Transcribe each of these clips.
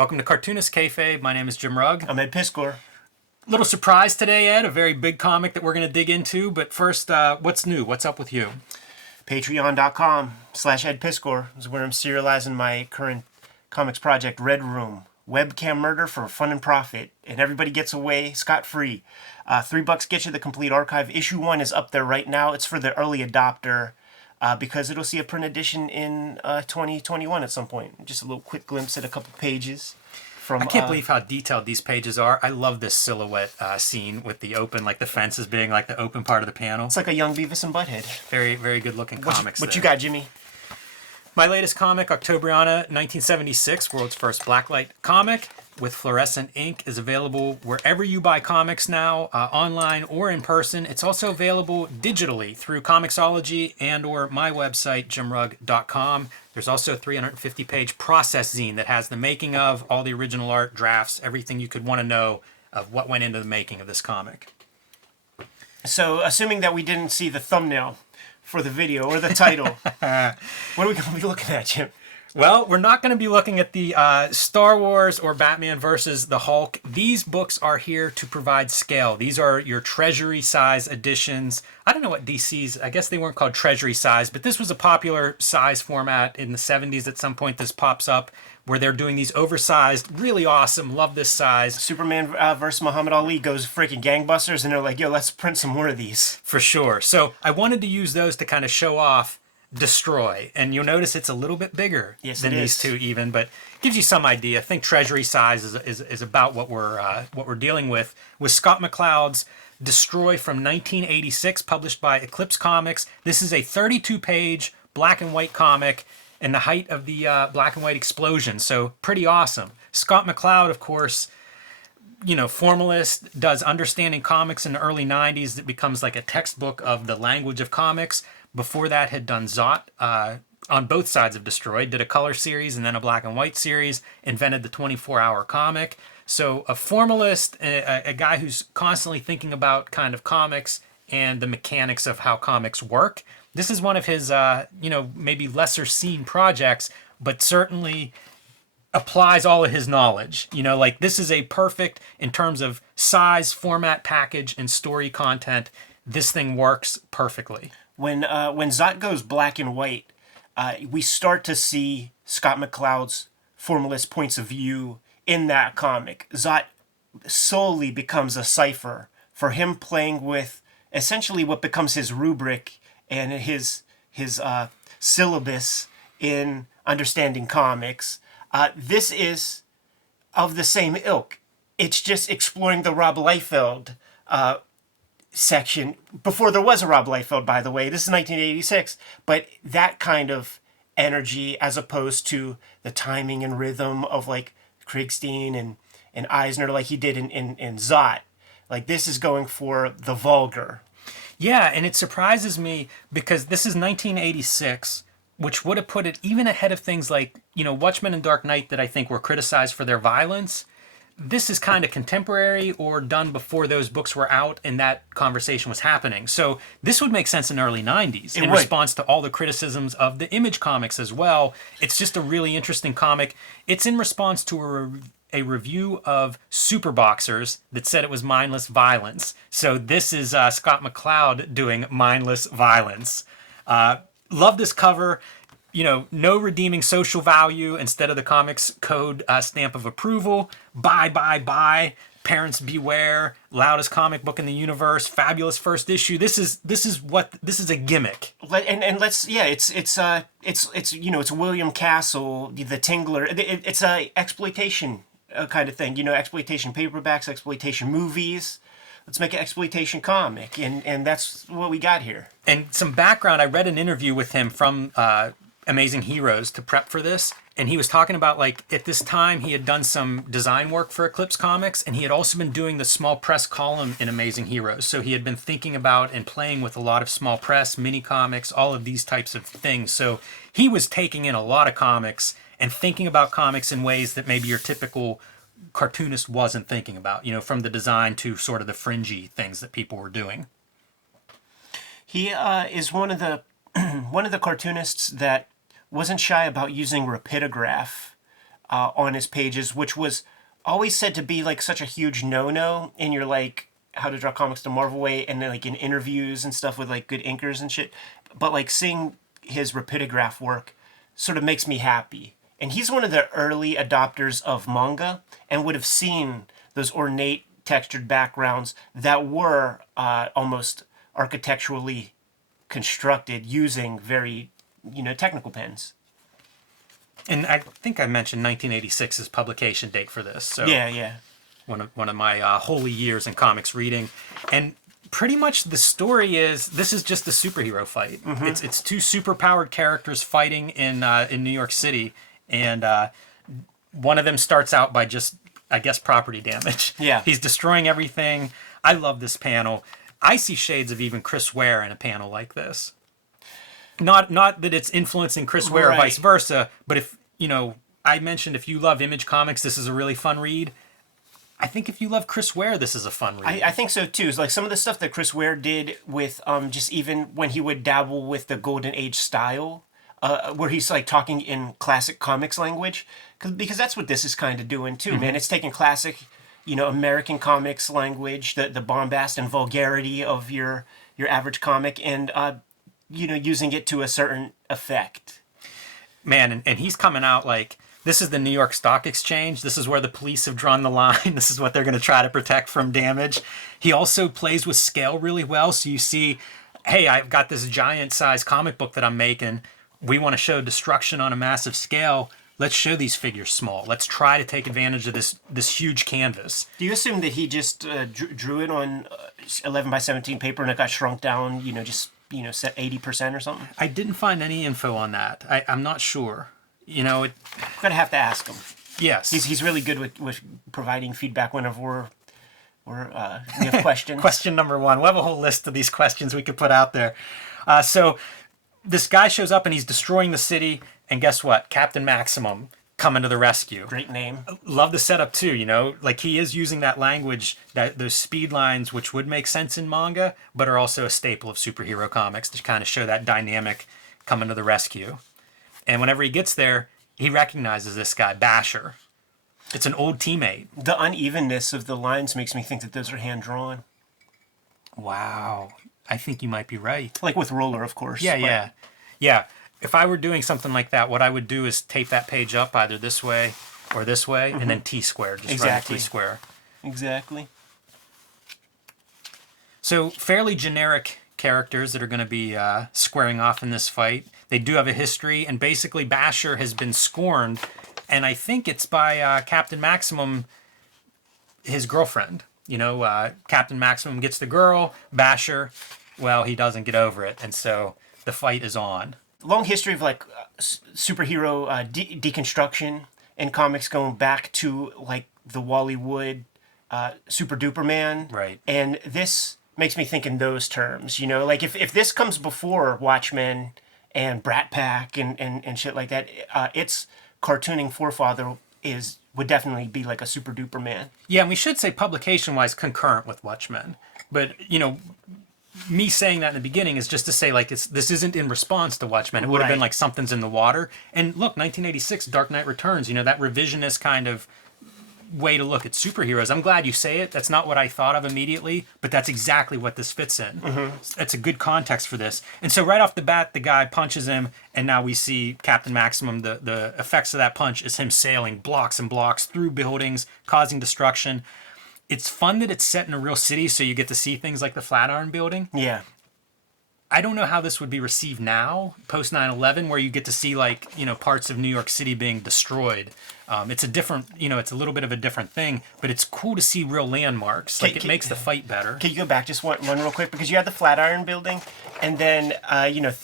Welcome to Cartoonist Kayfabe. My name is Jim Rugg. I'm Ed Piskor. Little surprise today, Ed. A very big comic that we're going to dig into. But first, what's new? What's up with you? Patreon.com/Ed Piskor is where I'm serializing my current comics project, Red Room. Webcam murder for fun and profit. And everybody gets away scot-free. $3 gets you the complete archive. Issue 1 is up there right now. It's for the early adopter. Because it'll see a print edition in 2021 at some point. Just a little quick glimpse at a couple pages. I can't believe how detailed these pages are. I love this silhouette scene with the open, like the fences being like the open part of the panel. It's like a young Beavis and Butthead. Very, very good looking comics. What you got, Jimmy? My latest comic, Octobriana 1976, world's first blacklight comic with fluorescent ink, is available wherever you buy comics now, online or in person. It's also available digitally through Comixology and or my website, jimrugg.com. There's also a 350-page process zine that has the making of, all the original art, drafts, everything you could want to know of what went into the making of this comic. So, assuming that we didn't see the thumbnail for the video or the title, what are we going to be looking at, Jim? Well, we're not going to be looking at the Star Wars or Batman versus the Hulk. These books are here to provide scale. These are your treasury size editions. I don't know what DC's, I guess they weren't called treasury size, but this was a popular size format in the 70s. At some point this pops up where they're doing these oversized, really awesome, love this size. Superman versus Muhammad Ali goes freaking gangbusters, and they're like, yo, let's print some more of these. For sure. So I wanted to use those to kind of show off Destroy, and you'll notice it's a little bit bigger than these two even, but gives you some idea. I think treasury size is about what we're dealing with Scott McCloud's Destroy from 1986, published by Eclipse Comics. This is a 32-page black and white comic in the height of the black and white explosion, so pretty awesome. Scott McCloud, of course, you know, Formalist, does Understanding Comics in the early 90s. That becomes like a textbook of the language of comics. Before that, had done Zot on both sides of Destroy, did a color series and then a black and white series, invented the 24-hour comic. So a formalist, a guy who's constantly thinking about kind of comics and the mechanics of how comics work. This is one of his, maybe lesser seen projects, but certainly applies all of his knowledge. You know, like this is a perfect, in terms of size, format, package, and story content, this thing works perfectly. When Zot goes black and white, we start to see Scott McCloud's formalist points of view in that comic. Zot solely becomes a cipher for him, playing with essentially what becomes his rubric and his syllabus in Understanding Comics. This is of the same ilk. It's just exploring the Rob Liefeld section before there was a Rob Liefeld, by the way. This is 1986, but that kind of energy, as opposed to the timing and rhythm of like Kriegstein and Eisner, like he did in Zot. Like this is going for the vulgar. Yeah, and it surprises me because this is 1986, which would have put it even ahead of things like, you know, Watchmen and Dark Knight that I think were criticized for their violence. This is kind of contemporary or done before those books were out and that conversation was happening. So this would make sense in the early 90s in response to all the criticisms of the Image comics as well. It's just a really interesting comic. It's in response to a review of Super Boxers that said it was mindless violence. So this is Scott McCloud doing mindless violence. Love this cover. You know, no redeeming social value instead of the comics code stamp of approval. Buy. Parents beware. Loudest comic book in the universe. Fabulous first issue. This is a gimmick. It's William Castle, the Tingler. It's a exploitation kind of thing. You know, exploitation paperbacks, exploitation movies. Let's make an exploitation comic, and that's what we got here. And some background. I read an interview with him from Amazing Heroes to prep for this, and he was talking about, like, at this time he had done some design work for Eclipse Comics, and he had also been doing the small press column in Amazing Heroes. So he had been thinking about and playing with a lot of small press, mini comics, all of these types of things. So he was taking in a lot of comics and thinking about comics in ways that maybe your typical cartoonist wasn't thinking about, you know, from the design to sort of the fringy things that people were doing. He is one of the cartoonists that wasn't shy about using rapidograph on his pages, which was always said to be like such a huge no-no in your like How to Draw Comics the Marvel Way and then like in interviews and stuff with like good inkers and shit. But like seeing his rapidograph work sort of makes me happy. And he's one of the early adopters of manga and would have seen those ornate textured backgrounds that were almost architecturally constructed using very, technical pens. And I think I mentioned 1986 is publication date for this. So yeah. One of my holy years in comics reading. And pretty much the story is, this is just a superhero fight. Mm-hmm. It's two superpowered characters fighting in New York City. And one of them starts out by just, I guess, property damage. Yeah. He's destroying everything. I love this panel. I see shades of even Chris Ware in a panel like this. Not that it's influencing Chris Ware or vice versa, but if, I mentioned if you love Image Comics, this is a really fun read. I think if you love Chris Ware, this is a fun read. I think so too. It's like some of the stuff that Chris Ware did with just even when he would dabble with the Golden Age style, where he's like talking in classic comics language, because that's what this is kind of doing too, man. It's taking classic, American comics language, the bombast and vulgarity of your average comic, and using it to a certain effect. Man, and he's coming out like, this is the New York Stock Exchange. This is where the police have drawn the line. This is what they're going to try to protect from damage. He also plays with scale really well. So you see, hey, I've got this giant size comic book that I'm making. We want to show destruction on a massive scale. Let's show these figures small. Let's try to take advantage of this huge canvas. Do you assume that he just drew it on 11 by 17 paper and it got shrunk down, set 80% or something? I didn't find any info on that. I'm not sure. I'm going to have to ask him. Yes. He's really good with providing feedback whenever we have questions. Question number one. We'll have a whole list of these questions we could put out there. So this guy shows up and he's destroying the city. And guess what? Captain Maximum coming to the rescue. Great name. Love the setup too, like he is using that language, those speed lines, which would make sense in manga, but are also a staple of superhero comics to kind of show that dynamic coming to the rescue. And whenever he gets there, he recognizes this guy, Basher. It's an old teammate. The unevenness of the lines makes me think that those are hand-drawn. Wow. I think you might be right. Like with Roller, of course. Yeah. If I were doing something like that, what I would do is tape that page up either this way or this way, and then T-square. Just run a T-square. Exactly. So fairly generic characters that are going to be squaring off in this fight. They do have a history, and basically Basher has been scorned, and I think it's by Captain Maximum, his girlfriend. Captain Maximum gets the girl, Basher, well, he doesn't get over it, and so the fight is on. Long history of like superhero deconstruction in comics, going back to like the Wally Wood Super Duper Man. Right. And this makes me think in those terms, like if this comes before Watchmen and Brat Pack and shit like that, its cartooning forefather would definitely be like a Super Duper Man. Yeah, and we should say publication-wise concurrent with Watchmen. But, me saying that in the beginning is just to say, like, this isn't in response to Watchmen. It would have been like something's in the water. And look, 1986, Dark Knight Returns, that revisionist kind of way to look at superheroes. I'm glad you say it. That's not what I thought of immediately, but that's exactly what this fits in. Mm-hmm. That's a good context for this. And so right off the bat, the guy punches him, and now we see Captain Maximum. The effects of that punch is him sailing blocks and blocks through buildings, causing destruction. It's fun that it's set in a real city, so you get to see things like the Flatiron Building. Yeah. I don't know how this would be received now, post 9/11, where you get to see parts of New York City being destroyed. It's a different, it's a little bit of a different thing, but it's cool to see real landmarks. It makes the fight better. Can you go back just one real quick? Because you had the Flatiron Building, and then,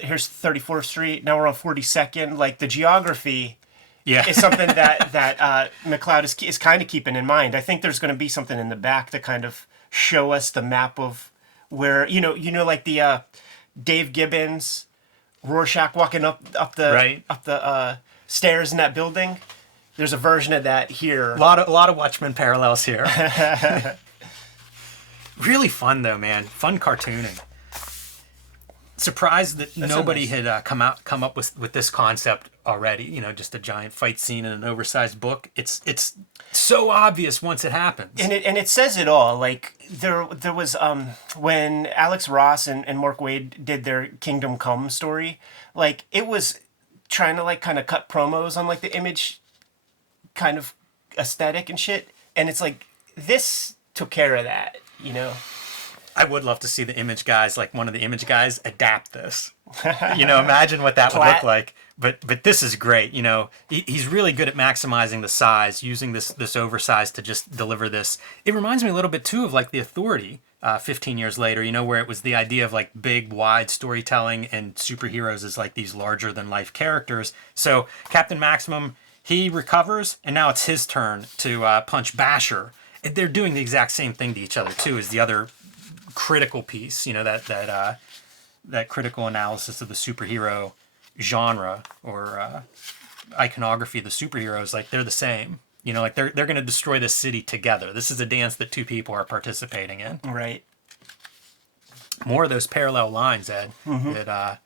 here's 34th Street, now we're on 42nd. Like, the geography is something that McCloud is kind of keeping in mind. I think there's going to be something in the back to kind of show us the map of where, like the Dave Gibbons, Rorschach walking up the stairs in that building. There's a version of that here. A lot of Watchmen parallels here. Really fun though, man. Fun cartooning. surprised that nobody had come up with this concept already. You know, just a giant fight scene in an oversized book. It's so obvious once it happens. And it says it all. Like there was when Alex Ross and Mark Waid did their Kingdom Come story, like it was trying to like kind of cut promos on like the Image kind of aesthetic and shit. And it's like this took care of that, you know. I would love to see the Image guys, like one of the Image guys, adapt this. You know, imagine what that would look like. But this is great. You know, he's really good at maximizing the size, using this oversize to just deliver this. It reminds me a little bit too of like The Authority, 15 years later. You know, where it was the idea of like big, wide storytelling and superheroes as like these larger than life characters. So Captain Maximum, he recovers, and now it's his turn to punch Basher. And they're doing the exact same thing to each other too. As the other critical piece, you know, that critical analysis of the superhero genre or iconography of the superheroes, like they're the same. You know, like they're going to destroy this city together. This is a dance that two people are participating in. Right. More of those parallel lines, Ed. That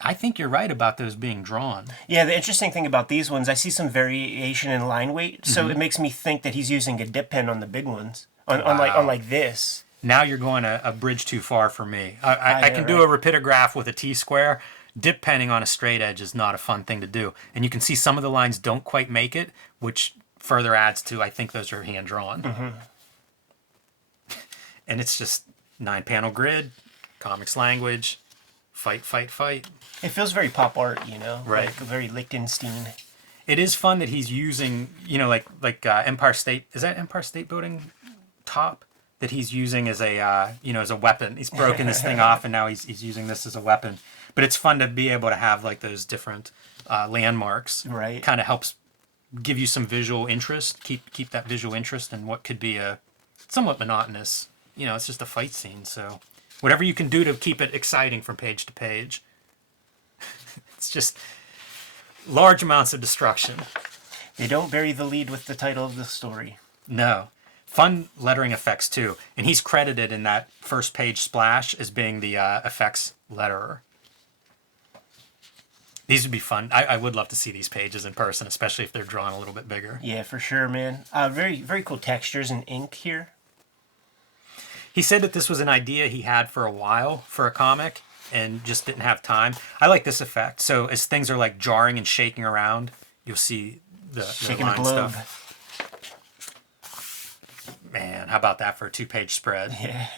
I think you're right about those being drawn. Yeah, the interesting thing about these ones, I see some variation in line weight, so it makes me think that he's using a dip pen on the big ones, on like this. Now you're going a bridge too far for me. I can do a rapidograph with a T-square. Dip penning on a straight edge is not a fun thing to do. And you can see some of the lines don't quite make it, which further adds to, I think those are hand-drawn. And it's just 9-panel grid, comics language, fight, fight, fight. It feels very pop art, you know? Right. Like very Lichtenstein. It is fun that he's using, you know, like Empire State. Is that Empire State Building top? That he's using as a as a weapon. He's broken this thing off, and now he's using this as a weapon. But it's fun to be able to have like those different landmarks. Right. Kind of helps give you some visual interest. Keep that visual interest in what could be a somewhat monotonous. You know, it's just a fight scene. So whatever you can do to keep it exciting from page to page. It's just large amounts of destruction. They don't bury the lead with the title of the story. No. Fun lettering effects, too. And he's credited in that first page splash as being the effects letterer. These would be fun. I would love to see these pages in person, especially if they're drawn a little bit bigger. Yeah, for sure, man. Very, very cool textures and ink here. He said that this was an idea he had for a while for a comic and just didn't have time. I like this effect. So as things are like jarring and shaking around, you'll see the line stuff. Man, how about that for a 2-page spread? Yeah.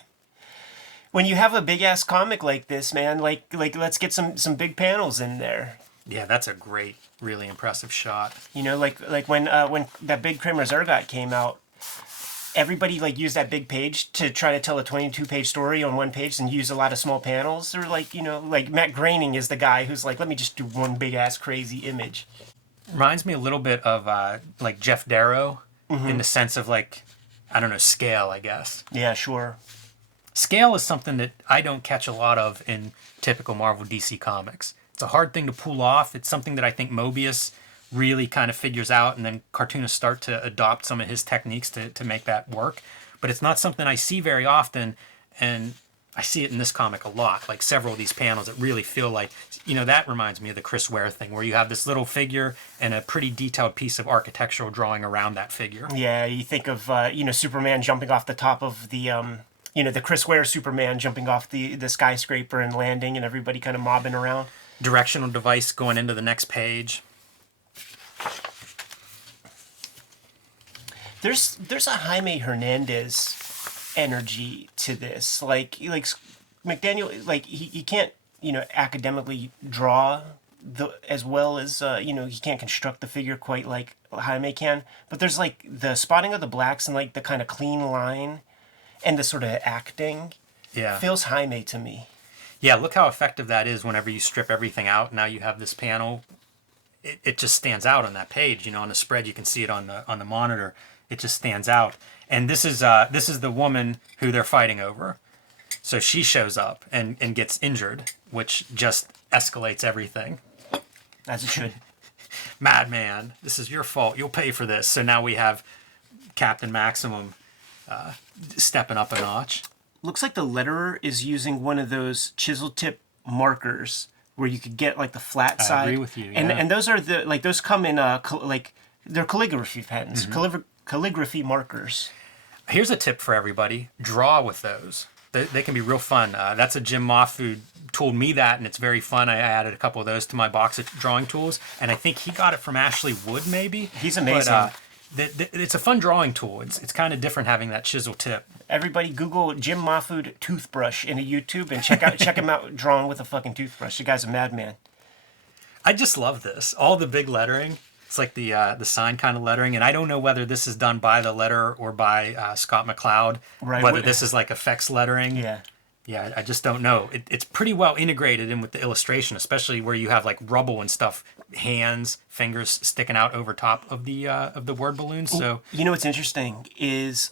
When you have a big ass comic like this, man, like let's get some big panels in there. Yeah, that's a great, really impressive shot. You know, like when that big Kramer Zergot came out, everybody like used that big page to try to tell a 22-page story on one page and use a lot of small panels. Or like, you know, like Matt Groening is the guy who's like, let me just do one big ass crazy image. Reminds me a little bit of like Jeff Darrow in the sense of like, I don't know, scale, I guess. Yeah, sure. Scale is something that I don't catch a lot of in typical Marvel DC comics. It's a hard thing to pull off. It's something that I think Mobius really kind of figures out, and then cartoonists start to adopt some of his techniques to make that work. But it's not something I see very often, and I see it in this comic a lot. Like several of these panels that really feel like, you know, that reminds me of the Chris Ware thing, where you have this little figure and a pretty detailed piece of architectural drawing around that figure. Yeah, you think of, Superman jumping off the top of the, the Chris Ware Superman jumping off the skyscraper and landing and everybody kind of mobbing around. Directional device going into the next page. There's a Jaime Hernandez energy to this. Like McDaniel, like he can't, academically draw as well as, he can't construct the figure quite like Jaime can. But there's like the spotting of the blacks and like the kind of clean line and the sort of acting. Yeah. Feels Jaime to me. Yeah, look how effective that is whenever you strip everything out. Now you have this panel. It just stands out on that page. On the spread, you can see it on the monitor. It just stands out. And this is the woman who they're fighting over. So she shows up and gets injured, which just escalates everything. As it should. Madman, this is your fault. You'll pay for this. So now we have Captain Maximum stepping up a notch. looks like the letterer is using one of those chisel tip markers where you could get like the flat side. I agree with you. And those are those come in they're calligraphy pens, calligraphy markers. Here's a tip for everybody: draw with those. They can be real fun. That's a Jim Mawud told me that, and it's very fun. I added a couple of those to my box of drawing tools, and I think he got it from Ashley Wood, maybe. He's amazing. But, it's a fun drawing tool. It's kind of different having that chisel tip. Everybody Google Jim Mawud toothbrush in a YouTube and check him out drawing with a fucking toothbrush. The guy's a madman. I just love this. All the big lettering. It's like the sign kind of lettering, and I don't know whether this is done by the letterer or by Scott McCloud. Right. Whether this is like effects lettering. Yeah. Yeah, I just don't know. It's pretty well integrated in with the illustration, especially where you have like rubble and stuff, hands, fingers sticking out over top of the word balloons. So you know what's interesting is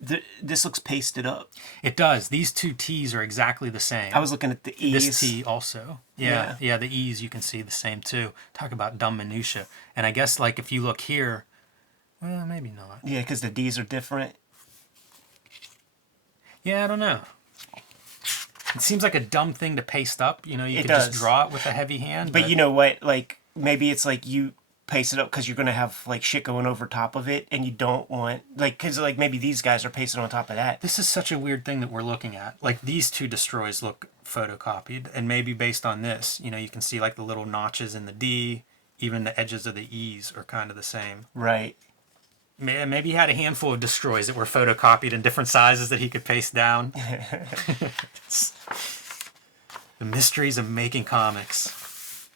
this looks pasted up. it does. These two T's are exactly the same. I was looking at the E's. This T also. Yeah, the E's you can see the same too. Talk about dumb minutia. And I guess like if you look here, well, maybe not. Yeah, because the D's are different. Yeah, I don't know. It seems like a dumb thing to paste up. You know, you It could does. just draw it with a heavy hand. But you know what? Like, maybe it's like you paste it up because you're going to have, like, shit going over top of it, and you don't want... Like, because, like, maybe these guys are pasted on top of that. This is such a weird thing that we're looking at. Like, these two destroys look photocopied, and maybe based on this, you know, you can see, like, the little notches in the D, even the edges of the E's are kind of the same. Right. Maybe he had a handful of destroys that were photocopied in different sizes that he could paste down. The mysteries of making comics.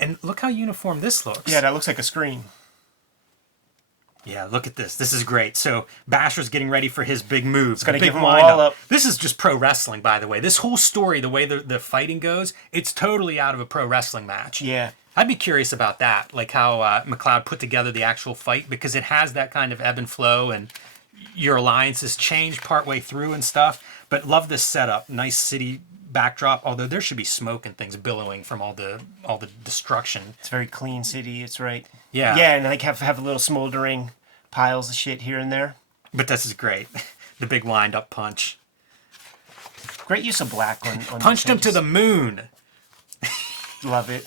And look how uniform this looks. Yeah, that looks like a screen. Yeah, look at this. This is great. So Basher's getting ready for his big move. It's gonna give him all up. This is just pro wrestling, by the way. This whole story, the way the fighting goes, it's totally out of a pro wrestling match. Yeah. I'd be curious about that, like how McCloud put together the actual fight, because it has that kind of ebb and flow, and your alliances change partway through and stuff. But love this setup. Nice city backdrop, although there should be smoke and things billowing from all the destruction. It's a very clean city, it's right. Yeah. Yeah, and like have little smoldering piles of shit here and there. But this is great. The big wind-up punch. Great use of black on Punched him to the moon. Love it.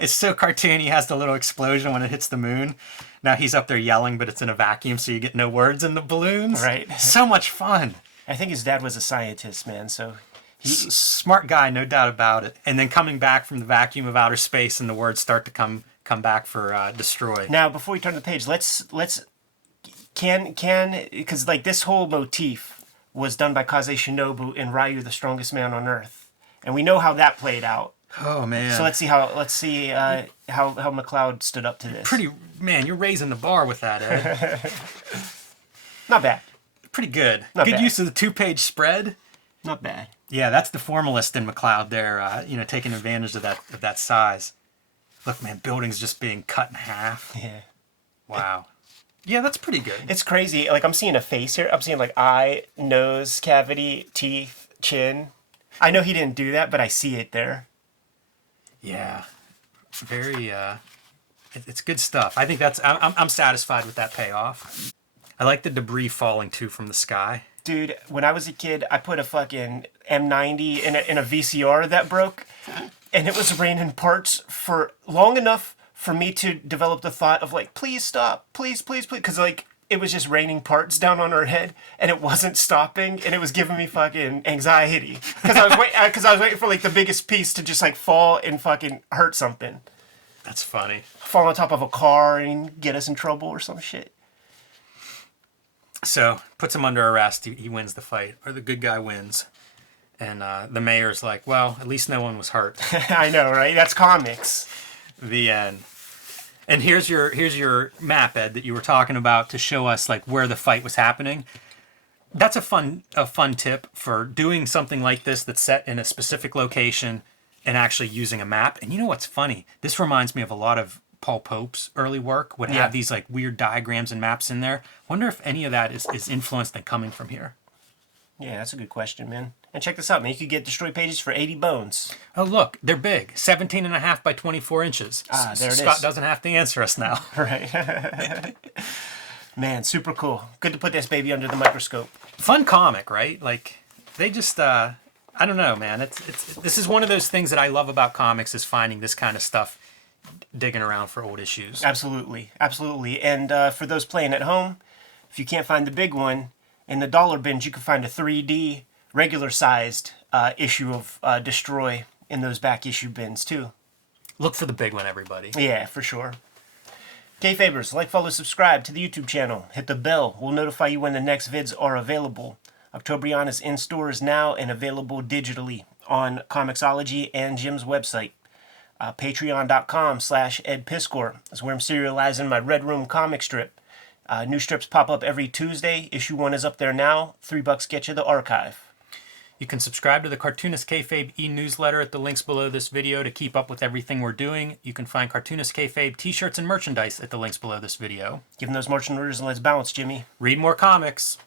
It's so cartoony. He has the little explosion when it hits the moon. Now he's up there yelling, but it's in a vacuum, so you get no words in the balloons. Right. So much fun. I think his dad was a scientist, man, so... Smart guy, no doubt about it. And then coming back from the vacuum of outer space, and the words start to come back for destroy. Now, before we turn the page, because like this whole motif was done by Kaze Shinobu in Ryu, the Strongest Man on Earth, and we know how that played out. Oh man! So let's see how McCloud stood up to this. Man, you're raising the bar with that, Ed. Not bad. Pretty good. Not good bad. Use of the 2-page spread. Not bad. Yeah, that's the formalist in McCloud there. Taking advantage of that size. Look, man, buildings just being cut in half. Yeah. Wow. Yeah, that's pretty good. It's crazy. Like, I'm seeing a face here. I'm seeing, like, eye, nose, cavity, teeth, chin. I know he didn't do that, but I see it there. Yeah. Very, it's good stuff. I think I'm satisfied with that payoff. I like the debris falling, too, from the sky. Dude, when I was a kid, I put a fucking M90 in a VCR that broke, and it was raining parts for long enough for me to develop the thought of, like, please stop, please, because, like, it was just raining parts down on her head, and it wasn't stopping, and it was giving me fucking anxiety. Because I was waiting for, like, the biggest piece to just, like, fall and fucking hurt something. That's funny. Fall on top of a car and get us in trouble or some shit. So, puts him under arrest. He wins the fight, or the good guy wins. And the mayor's like, well, at least no one was hurt. I know, right? That's comics. The end. And here's your map, Ed, that you were talking about to show us like where the fight was happening. That's a fun tip for doing something like this that's set in a specific location and actually using a map. And you know what's funny? This reminds me of a lot of Paul Pope's early work would have these like weird diagrams and maps in there. Wonder if any of that is influenced and coming from here. Yeah, that's a good question, man. And check this out, man. You could get destroy pages for 80 bones. Oh, look, they're big. 17.5 by 24 inches. There it is. Scott doesn't have to answer us now. Right. Man, super cool. Good to put this baby under the microscope. Fun comic, right? Like, they just, I don't know, man. This is one of those things that I love about comics is finding this kind of stuff, digging around for old issues. Absolutely, absolutely. And for those playing at home, if you can't find the big one, in the dollar bins you can find a 3D, regular-sized issue of Destroy in those back issue bins, too. Look for the big one, everybody. Yeah, for sure. Kayfabers, like, follow, subscribe to the YouTube channel. Hit the bell. We'll notify you when the next vids are available. Octobrion is in stores now and available digitally on Comixology and Jim's website. Patreon.com/EdPiskor is where I'm serializing my Red Room comic strip. New strips pop up every Tuesday. Issue 1 is up there now. $3 get you the archive. You can subscribe to the Cartoonist Kayfabe e-newsletter at the links below this video to keep up with everything we're doing. You can find Cartoonist Kayfabe t-shirts and merchandise at the links below this video. Give them those marching orders and let's bounce, Jimmy. Read more comics.